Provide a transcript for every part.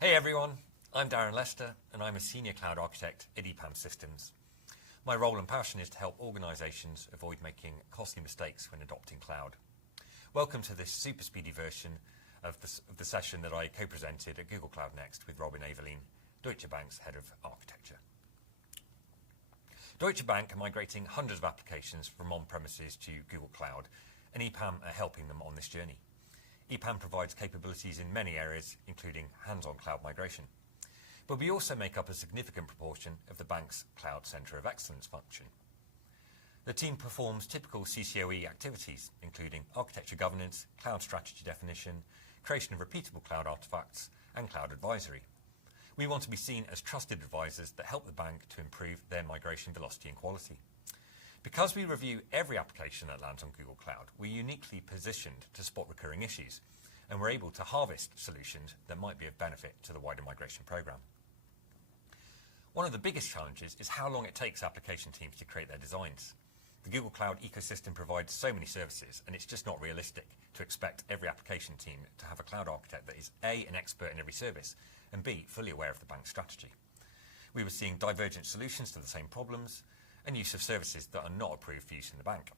Hey everyone, I'm Darren Lester and I'm a Senior Cloud Architect at EPAM Systems. My role and passion is to help organisations avoid making costly mistakes when adopting cloud. Welcome to this super speedy version of the session that I co-presented at Google Cloud Next with Robin Aveline, Deutsche Bank's Head of Architecture. Deutsche Bank are migrating hundreds of applications from on-premises to Google Cloud, and EPAM are helping them on this journey. EPAM provides capabilities in many areas, including hands-on cloud migration. But we also make up a significant proportion of the bank's Cloud Centre of Excellence function. The team performs typical CCOE activities, including architecture governance, cloud strategy definition, creation of repeatable cloud artifacts, and cloud advisory. We want to be seen as trusted advisors that help the bank to improve their migration velocity and quality. Because we review every application that lands on Google Cloud, we're uniquely positioned to spot recurring issues, and we're able to harvest solutions that might be of benefit to the wider migration program. One of the biggest challenges is how long it takes application teams to create their designs. The Google Cloud ecosystem provides so many services, and it's just not realistic to expect every application team to have a cloud architect that is A, an expert in every service, and B, fully aware of the bank's strategy. We were seeing divergent solutions to the same problems, and use of services that are not approved for use in the bank.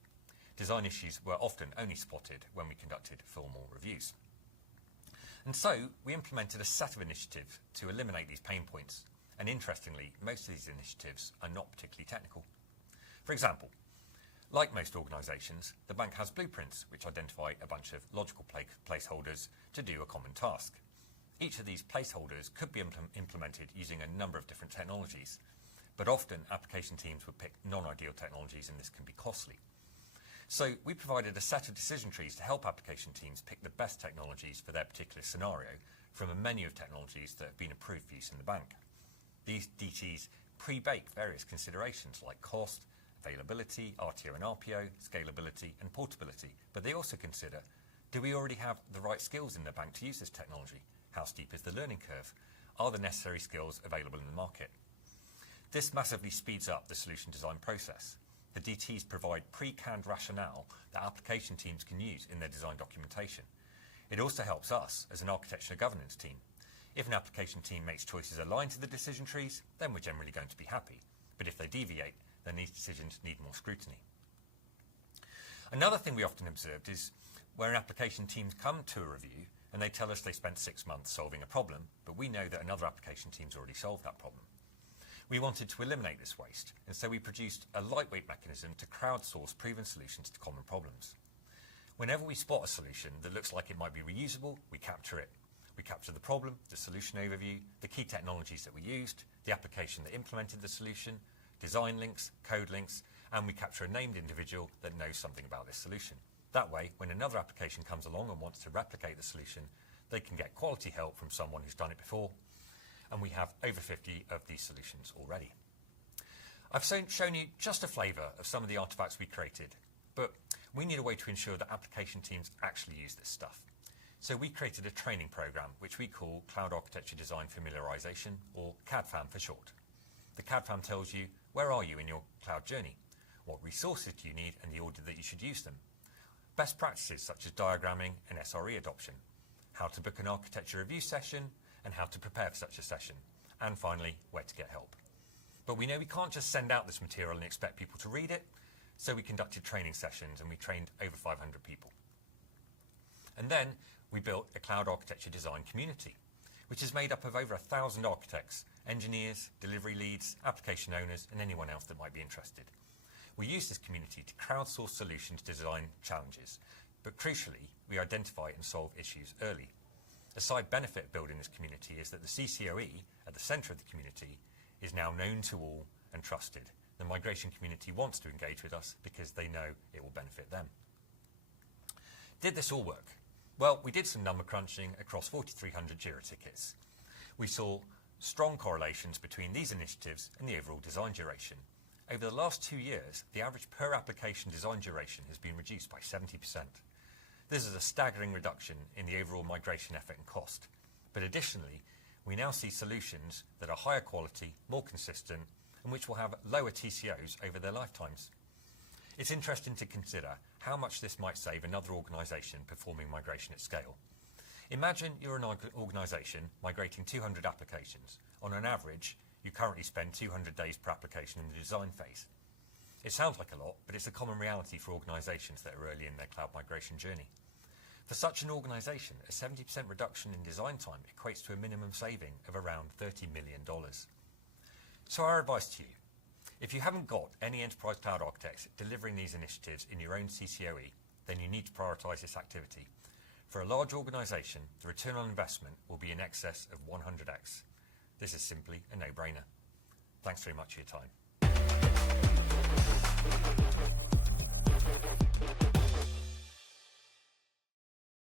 Design issues were often only spotted when we conducted formal reviews. And so we implemented a set of initiatives to eliminate these pain points, and interestingly, most of these initiatives are not particularly technical. For example, like most organisations, the bank has blueprints which identify a bunch of logical placeholders to do a common task. Each of these placeholders could be implemented using a number of different technologies, but often application teams would pick non-ideal technologies, and this can be costly. So we provided a set of decision trees to help application teams pick the best technologies for their particular scenario from a menu of technologies that have been approved for use in the bank. These DTs pre-bake various considerations like cost, availability, RTO and RPO, scalability and portability, but they also consider, do we already have the right skills in the bank to use this technology? How steep is the learning curve? Are the necessary skills available in the market? This massively speeds up the solution design process. The DTs provide pre-canned rationale that application teams can use in their design documentation. It also helps us as an architecture governance team. If an application team makes choices aligned to the decision trees, then we're generally going to be happy. But if they deviate, then these decisions need more scrutiny. Another thing we often observed is where application teams come to a review and they tell us they spent 6 months solving a problem, but we know that another application team's already solved that problem. We wanted to eliminate this waste, and so we produced a lightweight mechanism to crowdsource proven solutions to common problems. Whenever we spot a solution that looks like it might be reusable, we capture it. We capture the problem, the solution overview, the key technologies that we used, the application that implemented the solution, design links, code links, and we capture a named individual that knows something about this solution. That way, when another application comes along and wants to replicate the solution, they can get quality help from someone who's done it before, and we have over 50 of these solutions already. I've shown you just a flavour of some of the artifacts we created, but we need a way to ensure that application teams actually use this stuff. So we created a training program which we call Cloud Architecture Design Familiarization, or CADFAM for short. The CADFAM tells you where are you in your cloud journey, what resources do you need and the order that you should use them, best practices such as diagramming and SRE adoption, how to book an architecture review session and how to prepare for such a session, and finally, where to get help. But we know we can't just send out this material and expect people to read it, so we conducted training sessions and we trained over 500 people. And then we built a cloud architecture design community, which is made up of over 1,000 architects, engineers, delivery leads, application owners, and anyone else that might be interested. We use this community to crowdsource solutions to design challenges, but crucially, we identify and solve issues early. A side benefit of building this community is that the CCOE, at the centre of the community, is now known to all and trusted. The migration community wants to engage with us because they know it will benefit them. Did this all work? Well, we did some number crunching across 4,300 Jira tickets. We saw strong correlations between these initiatives and the overall design duration. Over the last 2 years, the average per application design duration has been reduced by 70%. This is a staggering reduction in the overall migration effort and cost. But additionally, we now see solutions that are higher quality, more consistent, and which will have lower TCOs over their lifetimes. It's interesting to consider how much this might save another organisation performing migration at scale. Imagine you're an organisation migrating 200 applications. On an average, you currently spend 200 days per application in the design phase. It sounds like a lot, but it's a common reality for organisations that are early in their cloud migration journey. For such an organisation, a 70% reduction in design time equates to a minimum saving of around $30 million. So our advice to you, if you haven't got any enterprise cloud architects delivering these initiatives in your own CCOE, then you need to prioritise this activity. For a large organisation, the return on investment will be in excess of 100x. This is simply a no-brainer. Thanks very much for your time.